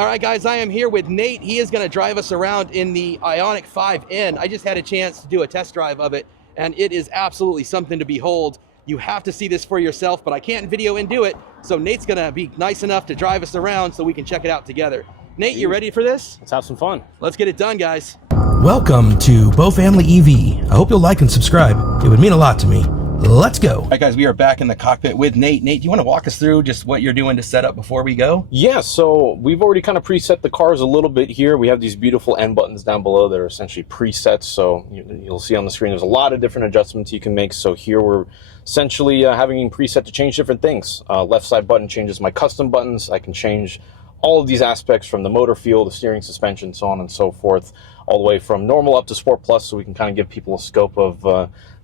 All right, guys, I am here with Nate. He is going to drive us around in the IONIQ 5N. I just had a chance to do a test drive of it, and it is absolutely something to behold. You have to see this for yourself, but I can't video and do it, so Nate's going to be nice enough to drive us around so we can check it out together. Nate, you ready for this? Let's have some fun. Let's get it done, guys. Welcome to Bo Family EV. I hope you'll like and subscribe. It would mean a lot to me. Let's go. All right, guys, we are back in the cockpit with Nate. Nate, do you want to walk us through just what you're doing to set up before we go? Yeah, so we've already kind of preset the cars a little bit here. We have these beautiful N buttons down below that are essentially presets. So you'll see on the screen there's a lot of different adjustments you can make. So here we're essentially having preset to change different things. Left side button changes my custom buttons. I can change all of these aspects from the motor feel, the steering, suspension, so on and so forth, all the way from normal up to Sport Plus, so we can kind of give people a scope of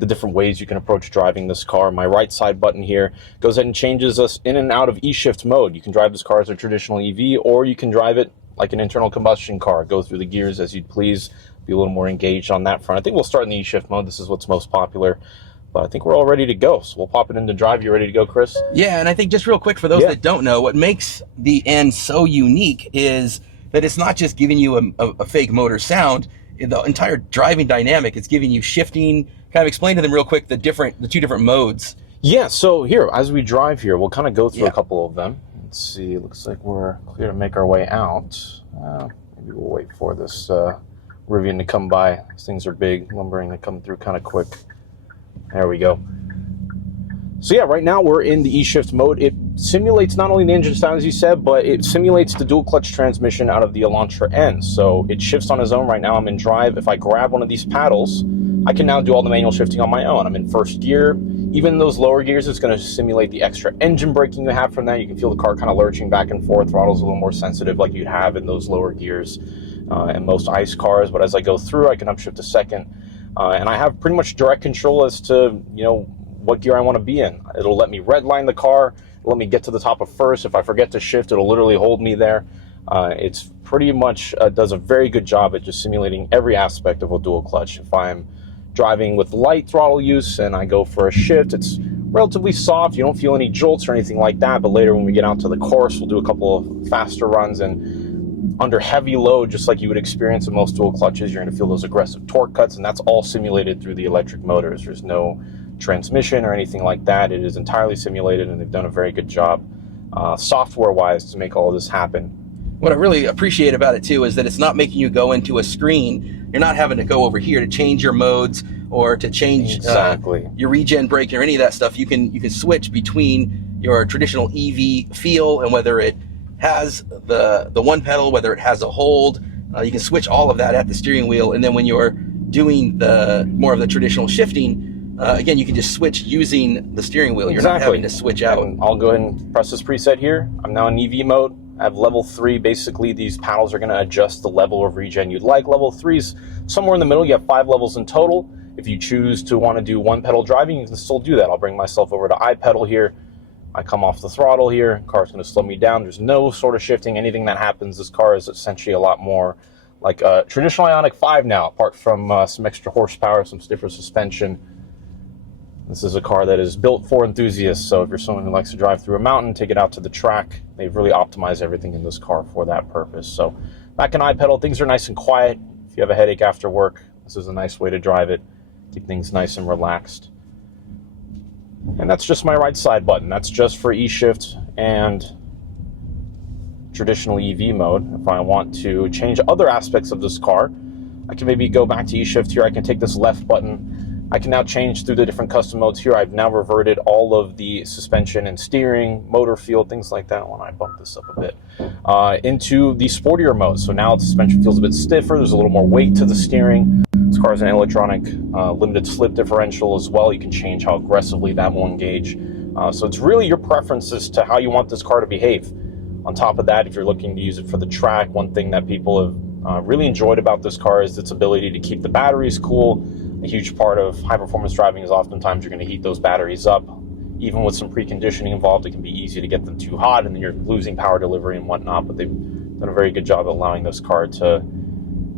the different ways you can approach driving this car. My right side button here goes ahead and changes us in and out of E-Shift mode. You can drive this car as a traditional EV, or you can drive it like an internal combustion car, go through the gears as you'd please, be a little more engaged on that front. I think we'll start in the E-Shift mode. This is what's most popular. But I think we're all ready to go. So we'll pop it into drive. You ready to go, Chris? Yeah, and I think just real quick for those that don't know, what makes the N so unique is that it's not just giving you a fake motor sound. The entire driving dynamic, it's giving you shifting. Kind of explain to them real quick the two different modes. Yeah, so here, as we drive here, we'll kind of go through a couple of them. Let's see, looks like we're clear to make our way out. Maybe we'll wait for this Rivian to come by. These things are big, lumbering to come through kind of quick. There we go. So yeah, right now we're in the E-Shift mode. It simulates not only the engine sound, as you said, but it simulates the dual clutch transmission out of the Elantra N. So it shifts on its own. Right now I'm in drive. If I grab one of these paddles, I can now do all the manual shifting on my own. I'm in first gear. Even in those lower gears, it's going to simulate the extra engine braking you have from that. You can feel the car kind of lurching back and forth. Throttle's a little more sensitive like you'd have in those lower gears in most ICE cars. But as I go through, I can upshift a second. And I have pretty much direct control as to, what gear I want to be in. It'll let me redline the car, let me get to the top of first. If I forget to shift, it'll literally hold me there. It's pretty much does a very good job at just simulating every aspect of a dual clutch. If I'm driving with light throttle use and I go for a shift, it's relatively soft. You don't feel any jolts or anything like that, but later when we get out to the course, we'll do a couple of faster runs, and under heavy load, just like you would experience in most dual clutches, you're going to feel those aggressive torque cuts, and that's all simulated through the electric motors. There's no transmission or anything like that. It is entirely simulated, and they've done a very good job software-wise to make all of this happen. What I really appreciate about it too is that it's not making you go into a screen. You're not having to go over here to change your modes or to change your regen braking or any of that stuff. You can switch between your traditional EV feel and whether it has the one pedal, whether it has a hold. You can switch all of that at the steering wheel, and then when you're doing the more of the traditional shifting, again, you can just switch using the steering wheel. You're not having to switch out. And I'll go ahead and press this preset here. I'm now in EV mode. I have level 3. Basically, these paddles are going to adjust the level of regen you'd like. Level 3 is somewhere in the middle. You have 5 levels in total. If you choose to want to do one pedal driving, you can still do that. I'll bring myself over to I pedal here. I come off the throttle here. Car's going to slow me down. There's no sort of shifting. Anything that happens, this car is essentially a lot more like a traditional IONIQ 5 now, apart from some extra horsepower, some stiffer suspension. This is a car that is built for enthusiasts, so if you're someone who likes to drive through a mountain, take it out to the track, they've really optimized everything in this car for that purpose. So back in iPedal, things are nice and quiet. If you have a headache after work, this is a nice way to drive it. Keep things nice and relaxed. And that's just my right side button. That's just for E-Shift and traditional EV mode. If I want to change other aspects of this car, I can maybe go back to E-Shift here. I can take this left button. I can now change through the different custom modes here. I've now reverted all of the suspension and steering, motor feel, things like that. When I bump this up a bit, into the sportier mode. So now the suspension feels a bit stiffer. There's a little more weight to the steering. This car has an electronic limited slip differential as well. You can change how aggressively that will engage. So it's really your preferences to how you want this car to behave. On top of that, if you're looking to use it for the track, one thing that people have really enjoyed about this car is its ability to keep the batteries cool. A huge part of high-performance driving is oftentimes you're going to heat those batteries up. Even with some preconditioning involved, it can be easy to get them too hot, and then you're losing power delivery and whatnot, but they've done a very good job of allowing this car to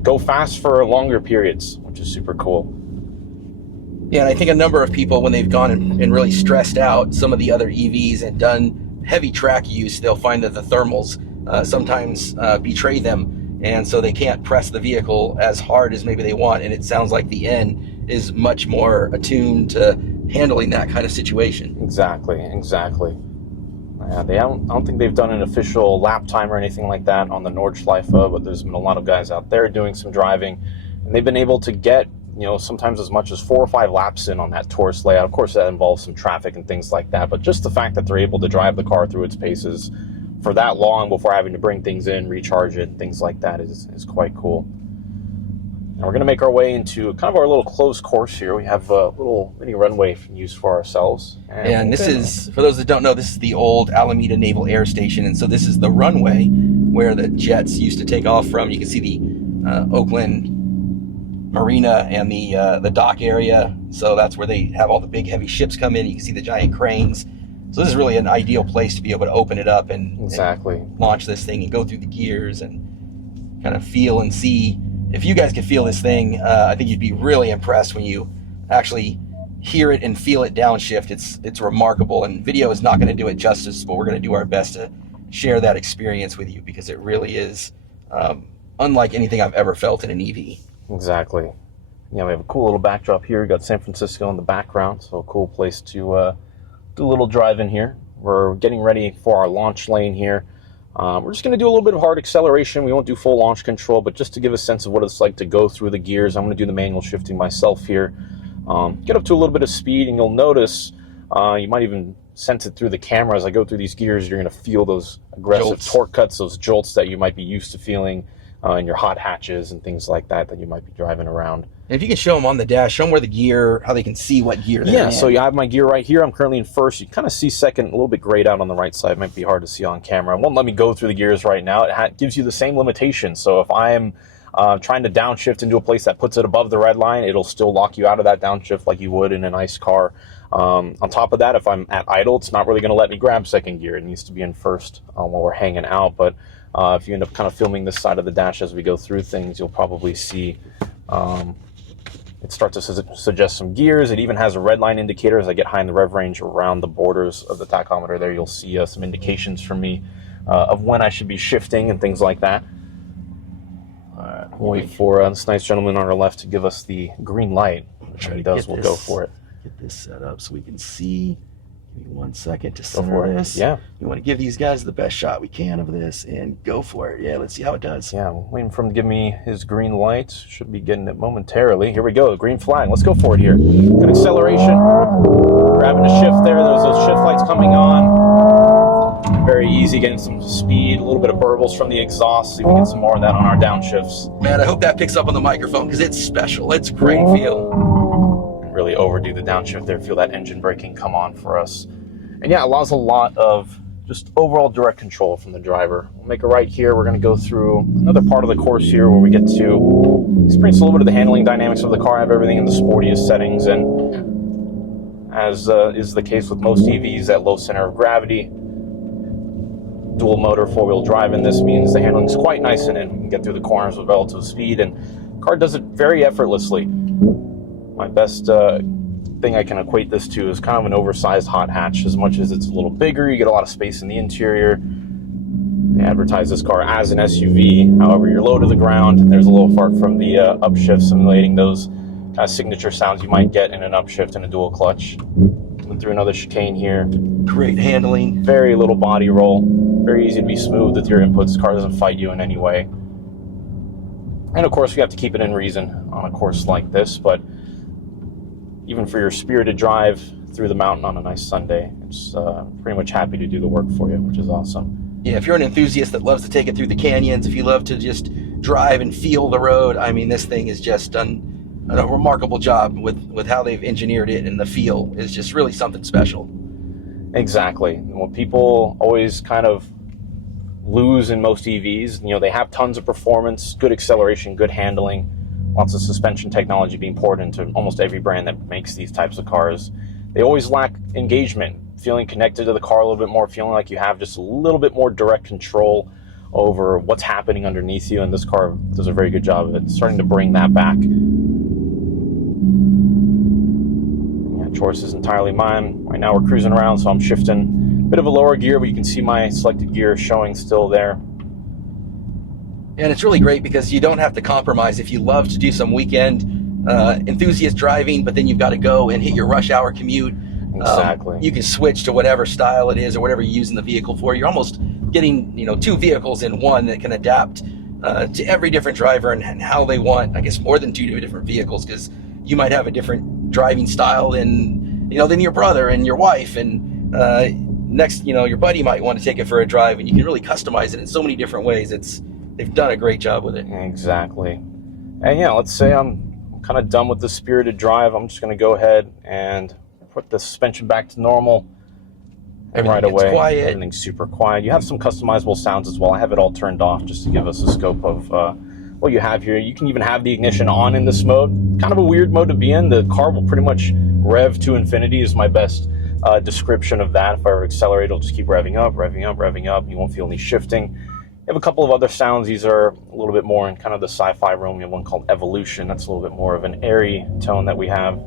go fast for longer periods, which is super cool. Yeah, and I think a number of people, when they've gone and really stressed out some of the other EVs and done heavy track use, they'll find that the thermals sometimes betray them, and so they can't press the vehicle as hard as maybe they want, and it sounds like the N is much more attuned to handling that kind of situation. Exactly. I don't think they've done an official lap time or anything like that on the Nordschleife, but there's been a lot of guys out there doing some driving, and they've been able to get, sometimes as much as 4 or 5 laps in on that Taurus layout. Of course, that involves some traffic and things like that, but just the fact that they're able to drive the car through its paces for that long before having to bring things in, recharge it, things like that is quite cool. Now we're going to make our way into kind of our little closed course here. We have a little mini runway used for ourselves. And this is, for those that don't know, this is the old Alameda Naval Air Station, and so this is the runway where the jets used to take off from. You can see the Oakland Marina and the dock area, so that's where they have all the big heavy ships come in. You can see the giant cranes. So this is really an ideal place to be able to open it up and launch this thing and go through the gears and kind of feel and see. If you guys could feel this thing, I think you'd be really impressed when you actually hear it and feel it downshift. It's remarkable, and video is not going to do it justice, but we're going to do our best to share that experience with you, because it really is unlike anything I've ever felt in an EV. Exactly. Yeah, we have a cool little backdrop here. We got San Francisco in the background, so a cool place to do a little drive in here. We're getting ready for our launch lane here. We're just going to do a little bit of hard acceleration. We won't do full launch control, but just to give a sense of what it's like to go through the gears, I'm going to do the manual shifting myself here. Get up to a little bit of speed, and you'll notice, you might even sense it through the camera as I go through these gears. You're going to feel those aggressive torque cuts, those jolts that you might be used to feeling in your hot hatches and things like that you might be driving around. And if you can show them on the dash, show them where the gear, how they can see what gear they're in. So you have my gear right here. I'm currently in first. You kind of see second, a little bit grayed out on the right side. It might be hard to see on camera. It won't let me go through the gears right now. It gives you the same limitations. So if I'm trying to downshift into a place that puts it above the red line, it'll still lock you out of that downshift like you would in a nice car. On top of that, if I'm at idle, it's not really going to let me grab second gear. It needs to be in first while we're hanging out. But if you end up kind of filming this side of the dash as we go through things, you'll probably see it starts to suggest some gears. It even has a red line indicator as I get high in the rev range around the borders of the tachometer there. You'll see some indications from me of when I should be shifting and things like that. We'll wait for this nice gentleman on our left to give us the green light. Which he does, we'll go for it. Get this set up so we can see. Give me 1 second to Go center for it. this. Yeah. We want to give these guys the best shot we can of this, and go for it. Yeah, let's see how it does. Yeah, I'm waiting for him to give me his green light. Should be getting it momentarily. Here we go, green flag. Let's go for it here. Good acceleration. Grabbing the shift there. There's those shift lights coming on. Very easy, getting some speed, a little bit of burbles from the exhaust. See if we get some more of that on our downshifts. Man, I hope that picks up on the microphone, because it's special. It's a great feel. Really overdo the downshift there. Feel that engine braking come on for us. And yeah, it allows a lot of just overall direct control from the driver. We'll make a right here. We're going to go through another part of the course here where we get to experience a little bit of the handling dynamics of the car. I have everything in the sportiest settings, and as is the case with most EVs, at low center of gravity, dual motor 4-wheel drive, and this means the handling is quite nice in it. We can get through the corners with relative speed, and the car does it very effortlessly. My best thing I can equate this to is kind of an oversized hot hatch. As much as it's a little bigger, you get a lot of space in the interior. They advertise this car as an SUV. However, you're low to the ground, and there's a little fart from the upshift, simulating those kind of signature sounds you might get in an upshift and a dual clutch. Went through another chicane here. Great handling. Very little body roll. Very easy to be smooth with your inputs. The car doesn't fight you in any way. And of course, we have to keep it in reason on a course like this, but even for your spirited drive through the mountain on a nice Sunday, it's pretty much happy to do the work for you, which is awesome. Yeah, if you're an enthusiast that loves to take it through the canyons, if you love to just drive and feel the road, I mean, this thing has just done a remarkable job with how they've engineered it, and the feel is just really something special. Exactly. What people always kind of lose in most EVs, they have tons of performance, good acceleration, good handling, lots of suspension technology being poured into almost every brand that makes these types of cars. They always lack engagement, feeling connected to the car a little bit more, feeling like you have just a little bit more direct control over what's happening underneath you, and this car does a very good job of it. It's starting to bring that back. Yeah, choice is entirely mine. Right now we're cruising around, so I'm shifting a bit of a lower gear, but you can see my selected gear showing still there. And it's really great because you don't have to compromise. If you love to do some weekend enthusiast driving, but then you've got to go and hit your rush hour commute, exactly, you can switch to whatever style it is or whatever you're using the vehicle for. You're almost getting, you know, two vehicles in one that can adapt to every different driver and how they want. I guess more than two different vehicles, because you might have a different driving style than, you know, than your brother and your wife, and next, you know, your buddy might want to take it for a drive, and you can really customize it in so many different ways. They've done a great job with it. Exactly. And yeah, let's say I'm kind of done with the spirited drive. I'm just going to go ahead and put the suspension back to normal. Everything right away. Quiet. Everything's super quiet. You have some customizable sounds as well. I have it all turned off just to give us a scope of what you have here. You can even have the ignition on in this mode. Kind of a weird mode to be in. The car will pretty much rev to infinity is my best description of that. If I ever accelerate, it'll just keep revving up, revving up, revving up. You won't feel any shifting. You have a couple of other sounds. These are a little bit more in kind of the sci-fi realm. You have one called Evolution. That's a little bit more of an airy tone that we have.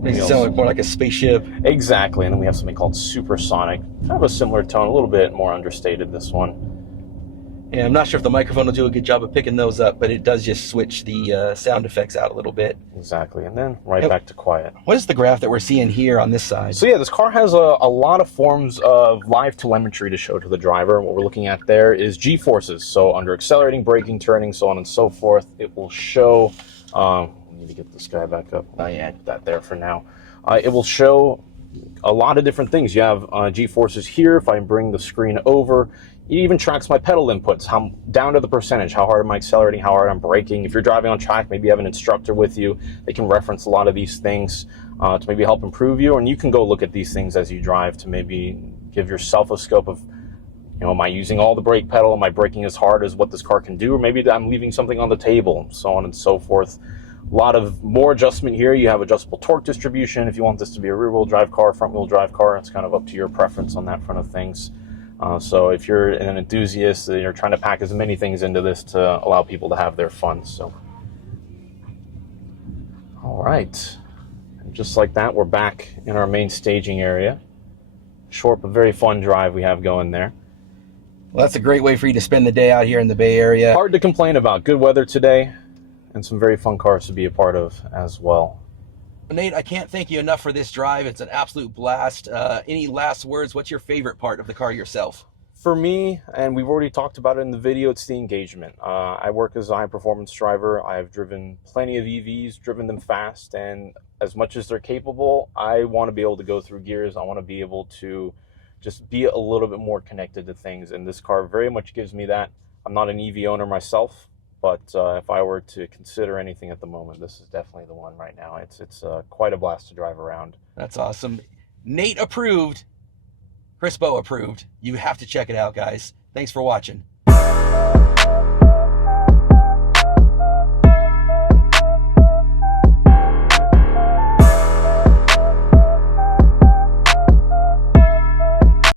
Makes it sound like more like a spaceship. Exactly. And then we have something called Supersonic. Kind of a similar tone, a little bit more understated, this one. Yeah, I'm not sure if the microphone will do a good job of picking those up, but it does just switch the sound effects out a little bit. Exactly. And then back to quiet. What is the graph that we're seeing here on this side? So yeah, this car has a lot of forms of live telemetry to show to the driver. What we're looking at there is G-forces. So under accelerating, braking, turning, so on and so forth, it will show... I need to get this guy back up. Not yet. Put that there for now. It will show a lot of different things. You have G-forces here. If I bring the screen over, it even tracks my pedal inputs, how down to the percentage, how hard am I accelerating, how hard I'm braking. If you're driving on track, maybe you have an instructor with you. They can reference a lot of these things to maybe help improve you. And you can go look at these things as you drive to maybe give yourself a scope of, you know, am I using all the brake pedal? Am I braking as hard as what this car can do? Or maybe I'm leaving something on the table, so on and so forth. A lot of more adjustment here. You have adjustable torque distribution. If you want this to be a rear-wheel drive car, front-wheel drive car, it's kind of up to your preference on that front of things. So if you're an enthusiast, you're trying to pack as many things into this to allow people to have their fun. So, all right. And just like that, we're back in our main staging area. Short but very fun drive we have going there. Well, that's a great way for you to spend the day out here in the Bay Area. Hard to complain about. Good weather today, and some very fun cars to be a part of as well. Nate, I can't thank you enough for this drive. It's an absolute blast. Any last words? What's your favorite part of the car yourself? For me, and we've already talked about it in the video, it's the engagement. I work as a high-performance driver. I've driven plenty of EVs, driven them fast, and as much as they're capable, I want to be able to go through gears. I want to be able to just be a little bit more connected to things, and this car very much gives me that. I'm not an EV owner myself, but if I were to consider anything at the moment, this is definitely the one right now. It's quite a blast to drive around. That's awesome. Nate approved. Chris Bow approved. You have to check it out, guys. Thanks for watching.